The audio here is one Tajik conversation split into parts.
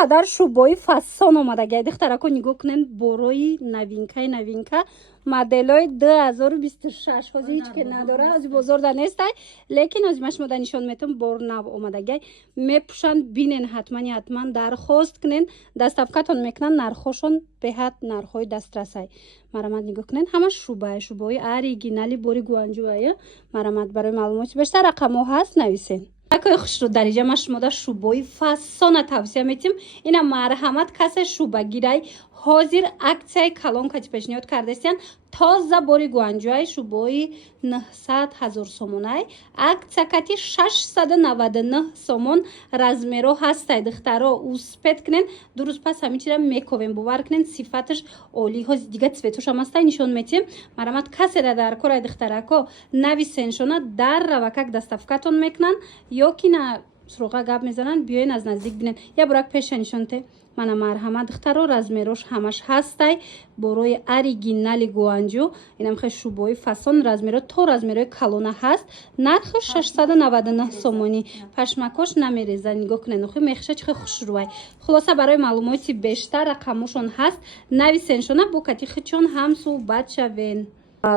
қадар шубои фасон омадагай духтарако нигоҳ кунед борои новинка моделои 2026 ҳозир ҳеҷ ки надора аз бозорда нестай лекин ҳозир ма шумода нишон метавон бор нав омадагай мепӯшанд бинен ҳатман дархост кунен доставкатон мекунанд нархошон беҳад нархҳои дастрасай марамат нигоҳ кунед ҳама шубои оригинали бори гуанҷӯая марамат барои маълумоти бештар рақамҳо ҳаст нависен акои хушру дариҷа ма шумода шубои фасона тавсия метим ина марҳамат касе шубагирай ҳозир аксияи калон кати пешниҳод кардастиян тоза бори гуанҷӯай шубои 900 000 сомонай аксия кати 699 сомон размеро ҳастай духтаро успет кунен дуруст пас ҳамичира мековен бовар кунен сифаташ олӣ ҳози дига цветушам ҳастай нишон метиҳем марамат каседа дар корай духтарако нависеншона даррава как доставкатон мекунанд ё ки на суроға гап мезананд биёен аз наздик бинен я бурак пеша нишонте мана марҳамат духтаро размерош ҳамаш ҳастай борои оригинали гуанҷӯ инам хе шубои фасон размеро то размерои калона ҳаст нархи 699 сомонӣ пашмакош намереза нигоҳ кунед нохи мехиша чихе хушрӯай хулоса барои маълумоти бештар рақамошон ҳаст нависеншона бо кати хичон ҳам суҳбат шавен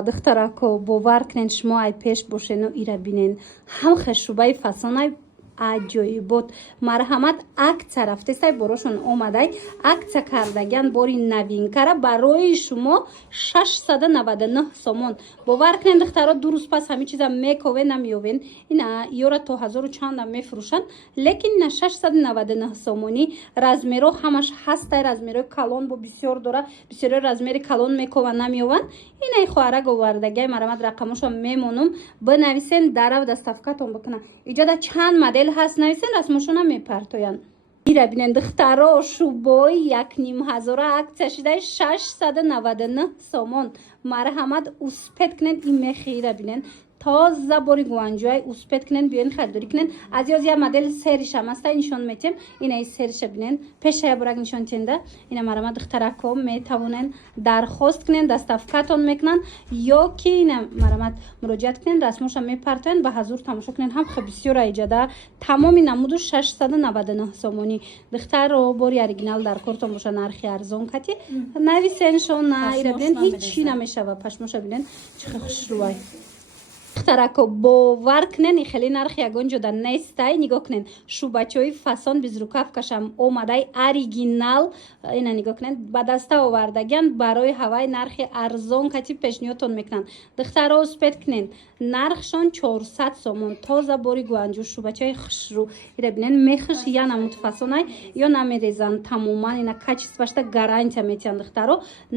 духтарако бовар кунед шумо ай пеш бошену ира бинен ҳам хе шубаи фасонай аҷоибот марҳамат аксия рафтестай борошон омадай аксия кардаган бори новинкара барои шумо 699 сомон бовар кунед духтаро дуруст пас ҳами чиза мековен намёвен ина ёра то 1000 чанда мефурӯшанд лекин ина 699 сомонӣ размеро ҳамаш ҳастай размерои калон бо бисёр дора бисёри размери калон мекован намёванд инаи хоҳарак овардагай марамат рақамошон мемонум бинависен дарав доставкатон бикунам иҷода чанд модел ҳаст нависен расмошона мепартоянд ира бинен духтаро шубои 1500 аксия шидаи 699 сомон марҳамат успет кунен ин мехи ира бинен тоза бори гуанҷӯай успет кунен биёен харидорӣ кунен аз ёз я модели серишам ҳастай нишон метиҳем инаи сериша бинен пешая бурак нишон тиҳенда ина марамат духтарако метавонен дархост кунен доставкатон мекунанд ё ки ина марамат муроҷиат кунен расмоша мепартоянд ба ҳазур тамошо кунен ҳам хе бисёр аиҷада тамоми намуду 699 сомонӣ духтаро бори оригинал дар кортон боша нархи арзон кати нависеншона ира бинен ҳичи намешава пашмоша бинен чихе хушрӯай духтарако бовар кунен и хеле нархи ягон ҷода нестай нигоҳ кунен шубачаҳои фасон безрукавкашам омадай оригинал ина нигоҳ кунен ба даста овардаган барои ҳавай нархи арзон кати пешниҳодтон мекунанд духтаро успет кунен нархшон 400 сомон тоза бори гуанҷӯ шубачаҳои хушрӯ ира бинен мехиш я намуд фасонай ё намерезанд тамоман ина качествашта гарантия метиҳанд духтаро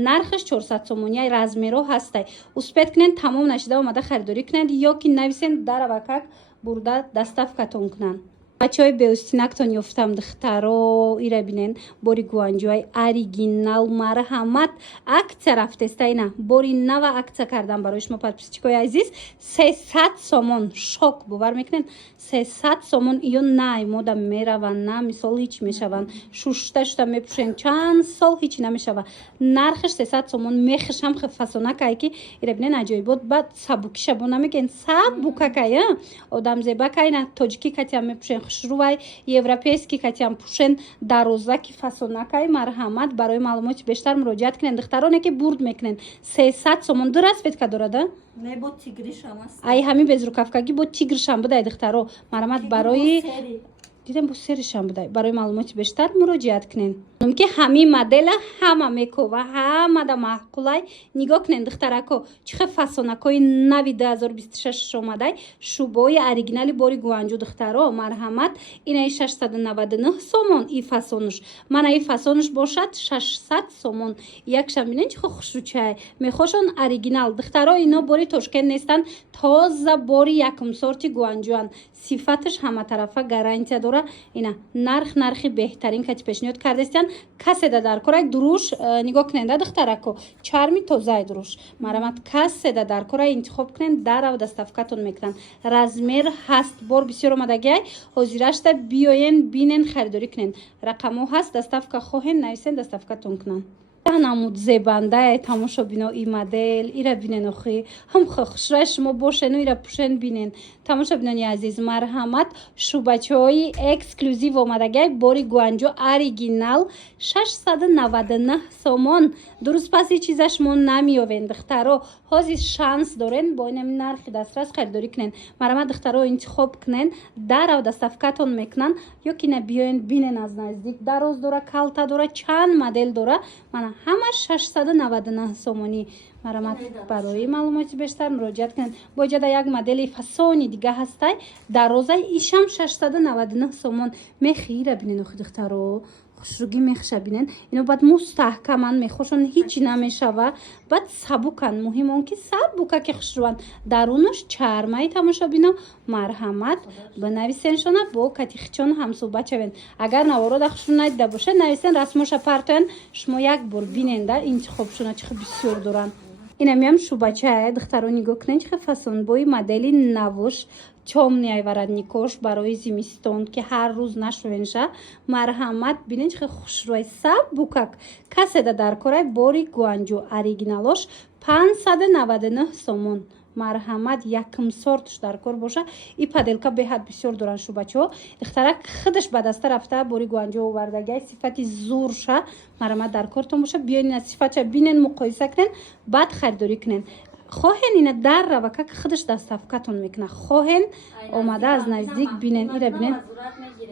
нархиш 400 сомони размеро ҳастай успет кунен тамом нашида омада харидорӣ кунанд ё ки нависен дарава как бурда доставкатон кунанд бачаҳои беустинактон ёфтам духтаро ира бинен бори гуанҷӯай оригинал марҳамат аксия рафтеста ина бори нава аксия кардам барои шумо подписчикои азиз 300 сомон шок бовар мекунен 300 сомон ё най мода мераванд на мисол ҳич мешаванд шушта мепӯшен чанд сол ҳич намешава нархиш 300 сомон мехишам хе фасонакай ки ира бинен аҷоибот бад сабуки шабо намекен сабукакай одамзебакай на тоҷики катиам мепӯшен хушрӯвай европейский катиам пӯшен дарозаки фасонакай марҳамат барои маълумоти бештар муроҷиат кунен духтароне ки бурд мекунен 300 сомон ду расветка дорада не бо тигришам аст ай ҳами безрукавкагӣ бо тигришам будай духтаро марҳамат барои дидем бо серишам будай барои маълумоти бештар муроҷиат кунен ки ҳами модела ҳама мекова ҳамада маъқулай нигоҳ кунен духтарако чихе фасонакои нави 2026 омадай шубои оригинали бори гуанҷӯ духтаро марҳамат инаи 699 сомон и фасонуш мана и фасонуш бошад 600 сомон якшам бинен чихе хушрӯчай мехошон оригинал духтаро ино бори тошкент нестанд тоза бори якумсорти гуанҷӯанд сифаташ ҳаматарафа гарантия дора ина нархи беҳтарин кати пешниҳод кардастиян каседа дар корай дуруш нигоҳ кунен да духтарако чарми тозаи дуруш марамат каседа дар корай интихоб кунен дарав доставкатон мекунанд размер ҳаст бор бисёр омадагиай ҳозирашта биёен бинен харидорӣ кунен рақамҳо ҳаст доставка хоҳен нависен доставкатон кунанд намуд зебандаи тамошобино и модел ира бинен охи ҳам хушрай шумо бошену ира пӯшен бинен тамошобинони азиз, марҳамат, шӯбачаҳои эксклюзив омадагай бори гуанҷо оригинал 699 сомон. дуруст паси чиза шумо намеёвен. духтаро ҳозир шанс дорен бо инами нархи дастрас харидорӣ кунен. марҳамат, духтаро интихоб кунен, дарав дастафкатон мекунан ё ки на биёен бинен аз наздик. дароз дора, калта дора, чанд модел дора. мана ҳама 699 сомонӣ. марҳамат, барои маълумоти бештар муроҷиат кунед. бо иҷода як модели фасони дига ҳастай, дарозаи ишам 699 сомон. мехи ира бинен охи духтаро, хушругӣ мехша бинен. ино баъд мустаҳкаман, мехошон ҳичи намешава. баъд сабукан, муҳим он ки сабука ки хушруванд. дарунаш чармаи тамошобино. марҳамат, бинависеншона бо катихичон ҳамсӯҳбат шавен. агар наворода хушру надида бошед, нависен, расмоша партоян. шумо як бор биненда интихобшона чихи бисёр доранд. инамиам шӯбачае, духтаро нигоҳ кунед чихи фасонбои модели навуш темный воротникош барои зимистон ки ҳар рӯз нашувенша. марҳамат, бинед чихи хушрӯй сабукак каседа дар корай бори гуанҷо оригиналош 599 сомон. марҳамат, якм сортш дар кор боша. и паделка беҳад бисёр доранд шӯбачаҳо. духтарак худаш ба даста рафта бори гуанҷо овардагай сифати зурша. марҳамат, дар кортон боша. биён ина сифатша бинен, муқоиса кунен, баъд харидорӣ кунен. хоҳен ина дар рава как худаш дастафкатон мекуна. хоҳен омада аз наздик бинен. ира бинен,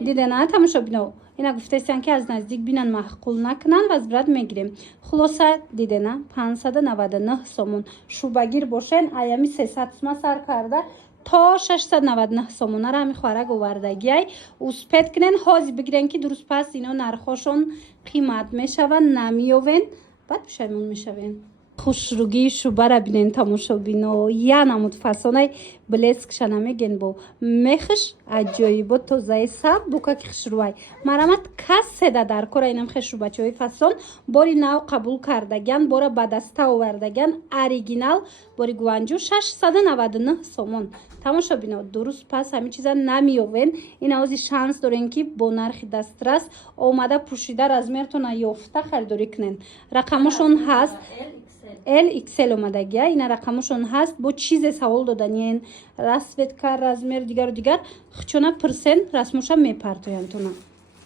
дидена тамошобино. ина гуфтестан ки аз наздик бинан, маҳқул накунан, вазбират мегирем. хулоса дидена 599 сомон. шӯбагир бошен, аями 300 сума сар карда то 699 сомонара ҳами хоҳарак овардагиай. успед кунен, ҳозир бигирен ки дуруст пас ино нархошон қимат мешаванд, намеёвен, баъд пушаймон мешавен. хушругии шӯбара бинен тамошобино. янамуд фасонай блескша намеген бо мехш аҷоибо тозаи сабука ки хушрӯай. марҳамат, каседа дар кора инам хе шӯбачаҳои фасон бори нав қабул кардаган, бора ба даста овардаган оригинал бори гуанҷо 699 сомон. тамошобино, дуруст пас ҳамин чиза намеёвен. ина ҳозир шанс дорен ки бо нархи дастрас омада пӯшида размертона ёфта харидорӣ кунен. рақамошон ҳаст LXL омадагия. ина рақамошон ҳаст. бо чизе савол доданиен, расветка, размер дигар дигар хичона пирсен, расмоша мепартояндтона.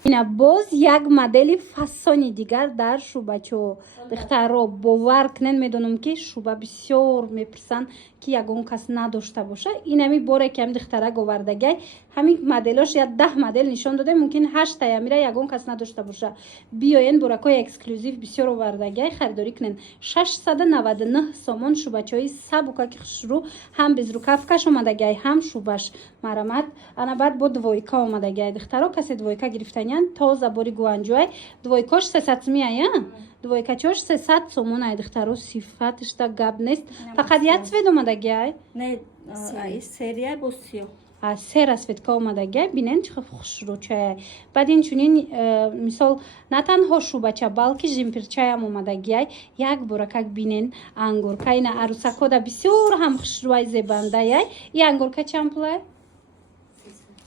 ина боз як модели фасони дигар дар шӯбачаҳо. духтаро бовар кунен, медонам ки шӯба бисёр мепирсанд ки ягон кас надошта боша. инами боре ки ҳами духтарак овардагай ҳамин моделош я 10 модел нишон дода, мумкин 8 ямира ягон кас надошта боша. биёен боракои эксклюзив бисёр овардагай харидорӣ кунен. 699 сомон шӯбачаҳои сабука ки хушрӯ, ҳам безрукавкаш омадагай, ҳам шӯбаш. марҳамат, ана баъд бо двойка омадагай. духтаро касе двойка гирифтанян тоза бори гуанҷоай. двойкош 300 сумия. двойкачош 300 сомон. ай духтаро сифатишта гап нест. фақат як цвет омадагай. Не, серия бо сиё. се расветка омадагай. бинен чихи хушрӯчае. баъд инчунин мисол на танҳо шӯбача, балки жимпирчаям омадагиай. як бора как бинен ангорка. ина арусакода бисёр ҳам хушрӯай зебандаяй. и ангорка чанд пулай?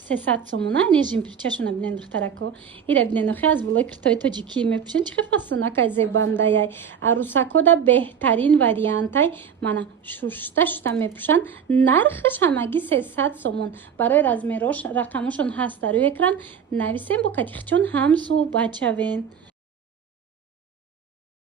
300 сомона. не жимпирчашона бинен духтарако. ира бинен охи аз болои киртои тоҷикӣ мепӯшен. чихи фасонакай зебандаяй. арусакода беҳтарин вариантай. мана шушта шушта мепӯшанд. нархаш ҳамагӣ 300 сомон. барои размерош рақамошон ҳаст дар рӯи экран. нависен, бо катихичон ҳам суҳбат шавен.